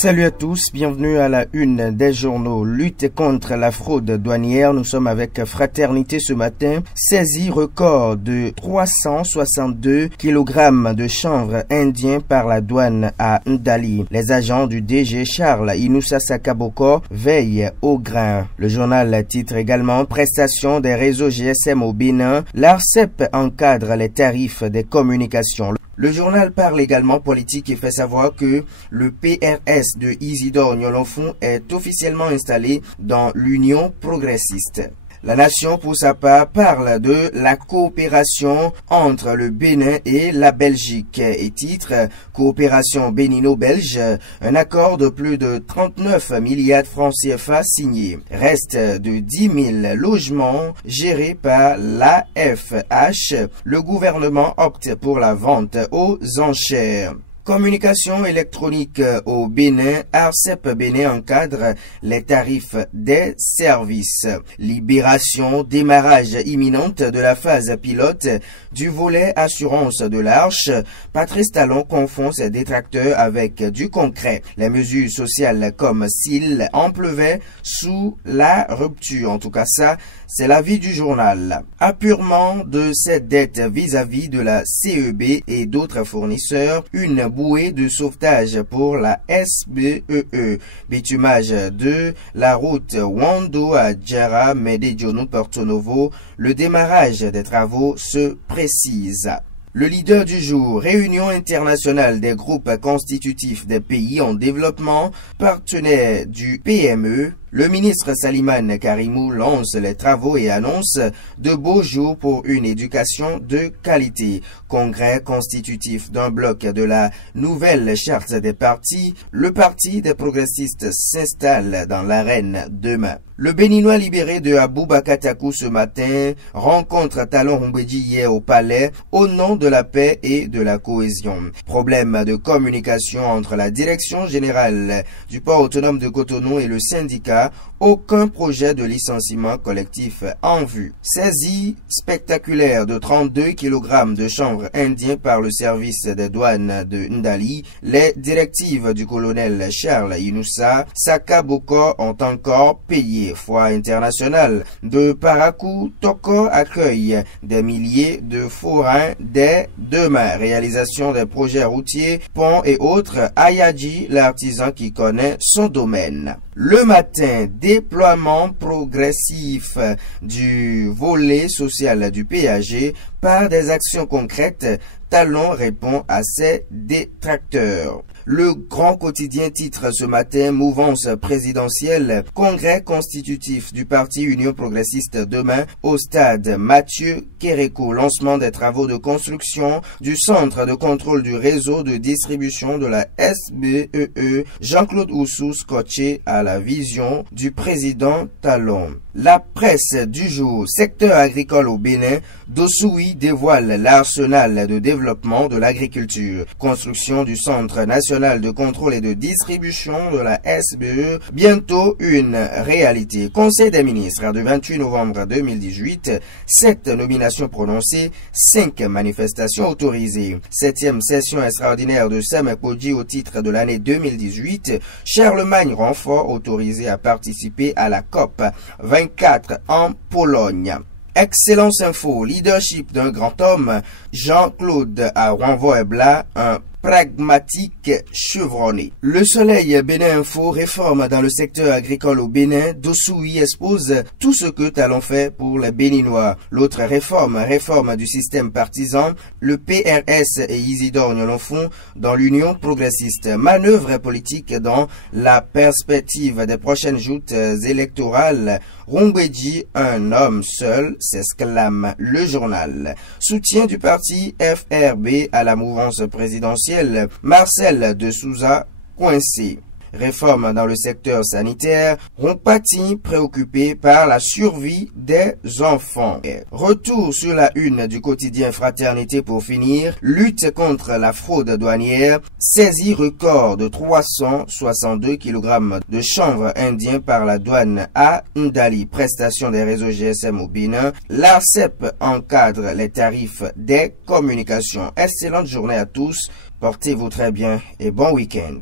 Salut à tous, bienvenue à la une des journaux. Lutte contre la fraude douanière. Nous sommes avec Fraternité ce matin. Saisie record de 362 kg de chanvre indien par la douane à Ndali. Les agents du DG Charles Inoussa Sakaboko veillent au grain. Le journal titre également Prestation des réseaux GSM au Bénin. L'ARCEP encadre les tarifs des communications. Le journal parle également politique et fait savoir que le PRS de Isidore Nyolonfon est officiellement installé dans l'Union progressiste. La Nation, pour sa part, parle de la coopération entre le Bénin et la Belgique et titre « Coopération bénino-belge », un accord de plus de 39 milliards de francs CFA signé. Reste de 10 000 logements gérés par l'AFH. Le gouvernement opte pour la vente aux enchères. Communication électronique au Bénin, ARCEP Bénin encadre les tarifs des services. Libération, démarrage imminente de la phase pilote du volet assurance de l'Arche. Patrice Talon confond ses détracteurs avec du concret. Les mesures sociales comme s'il en pleuvait sous la rupture. En tout cas, ça, c'est l'avis du journal. Apurement de cette dette vis-à-vis de la CEB et d'autres fournisseurs, une bouée de sauvetage pour la SBEE. Bitumage de la route Wando à Djara, Medellín, Porto Novo. Le démarrage des travaux se précise. Le leader du jour, réunion internationale des groupes constitutifs des pays en développement, partenaire du PME. Le ministre Salimane Karimou lance les travaux et annonce de beaux jours pour une éducation de qualité. Congrès constitutif d'un bloc de la nouvelle charte des partis. Le parti des progressistes s'installe dans l'arène demain. Le Béninois libéré de Aboubakatakou ce matin rencontre Talon Humbedji hier au palais au nom de la paix et de la cohésion. Problème de communication entre la direction générale du port autonome de Cotonou et le syndicat. Aucun projet de licenciement collectif en vue. Saisie spectaculaire de 32 kg de chanvre indien par le service des douanes de Ndali. Les directives du colonel Charles Inoussa Sakaboko ont encore payé. Foire internationale de Parakou, Toko accueille des milliers de forains dès demain. Réalisation des projets routiers, ponts et autres. Ayadji, l'artisan qui connaît son domaine. Le matin, déploiement progressif du volet social du PAG par des actions concrètes. Talon répond à ses détracteurs. Le grand quotidien titre ce matin mouvance présidentielle, congrès constitutif du parti Union progressiste demain au stade Mathieu Kéréko, lancement des travaux de construction du centre de contrôle du réseau de distribution de la SBEE. Jean-Claude Oussou scotché à la vision du président Talon. La presse du jour, secteur agricole au Bénin, Dossoui dévoile l'arsenal de développement de l'agriculture. Construction du centre national de contrôle et de distribution de la SBE, bientôt une réalité. Conseil des ministres du 28 novembre 2018, 7 nominations prononcées, 5 manifestations autorisées. 7e session extraordinaire de Samekodji au titre de l'année 2018, Charlemagne Renfort autorisé à participer à la COP 24 en Pologne. Excellence Info, leadership d'un grand homme, Jean-Claude à Renvoebla, un pragmatique chevronné. Le Soleil Bénin Info, réforme dans le secteur agricole au Bénin. Dossoui expose tout ce que Talon fait pour les Béninois. L'autre réforme du système partisan. Le PRS et Isidore Nyolonfon dans l'Union progressiste. Manœuvre politique dans la perspective des prochaines joutes électorales. Humbedji, un homme seul, s'exclame le journal. Soutien du parti FRB à la mouvance présidentielle. Marcel de Souza coincé. Réforme dans le secteur sanitaire, Rompati préoccupé par la survie des enfants. Retour sur la une du quotidien Fraternité pour finir, lutte contre la fraude douanière, saisie record de 362 kg de chanvre indien par la douane à Ndali, prestation des réseaux GSM au Bénin, l'ARCEP encadre les tarifs des communications. Excellente journée à tous, portez-vous très bien et bon week-end.